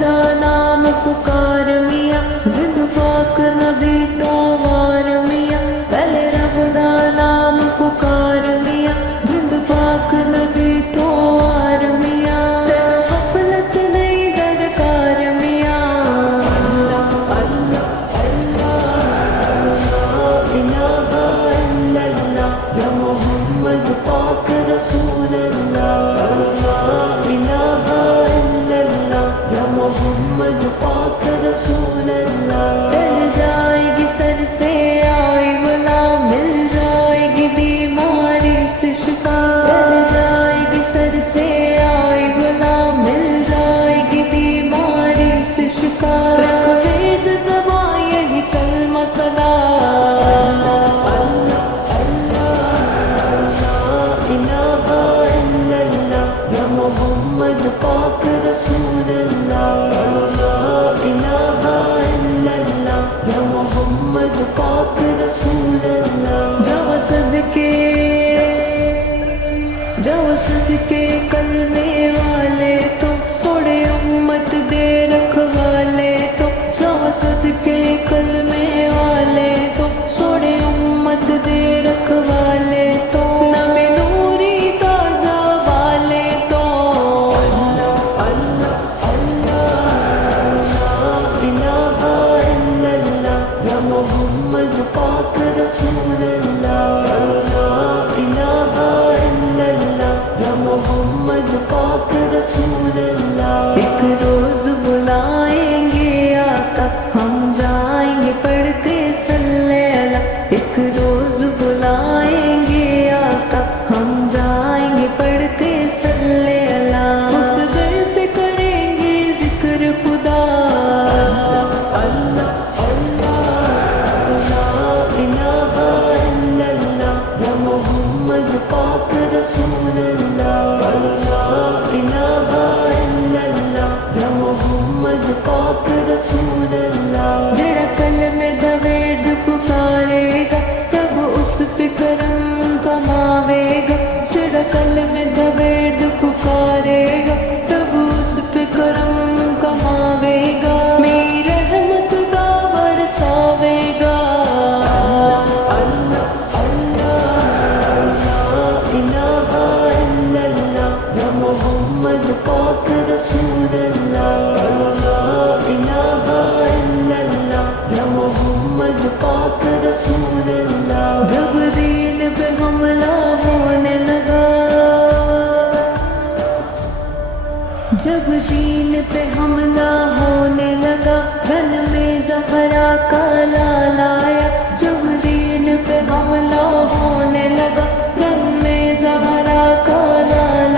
دا نام پکار میاں، زند پاک نبی تو وار میاں، پہلے رب دا نام پکار میاں، زند پاک نبی تو وار میاں، تینو غفلت نہیں درکار میاں۔ اللہ اللہ اللہ لا الہ الا اللہ یا محمد پاک رسول اللہ، لا الہ الا اللہ یا محمد پاک رسول اللہ۔ ٹل جائے گی سر سے آئی بلا، مل جائے گی بیماری سے شفا، ٹل جائے گی سر سے آئی بلا، مل جائے گی بیماری سے شفا، رکھ ورد زباں یہی کلمہ صدا، اللہ اللہ اللہ لا الہ الا اللہ یا محمد پاک رسول اللہ، لا الہ الا اللہ یا محمد پاک رسول اللہ۔ جاؤ صدقے کلمے والے تو سوڑے امت دے رکھوالے تو، جاؤ صدقے کلمے والے تو سوڑے امت دے رکھوالے تو، نبی نوری تازہ والے تو، اللہ اللہ اللہ لا الہ الا اللہ یا محمد پاک رسول اللہ، لا الہ الا اللہ یا محمد پاک رسول اللہ۔ ایک روز بلائیں گے آقا، ہم جائیں گے پڑھتے صلی اللہ، ایک روز بلائیں گے آقا، ہم جائیں گے پڑھتے صلی اللہ، اس در پہ کریں گے ذکر خدا، اللہ اللہ لا الہ الا اللہ یا محمد پاک رسول اللہ، لا الہ الا اللہ یا محمد پاک رسول اللہ۔ جڑا کلمے دا ورد پکارے گا تب اس پہ کرم کماوے گا، جڑا کلمے دا ورد پکارے گا تب اس پہ کرم کماوے گا، میری رحمت دا برساوے گا، اللہ اللہ لا الہ الا اللہ یا محمد پاک رسول اللہ، لا الہ الا اللہ یا محمد پاک رسول اللہ۔ جب دین پہ حملہ ہونے لگا، جب دین پہ حملہ ہونے لگا، رن میں زہرا کا لال آیا، جب دین پہ حملہ ہونے لگا، رن میں زہرا کا لال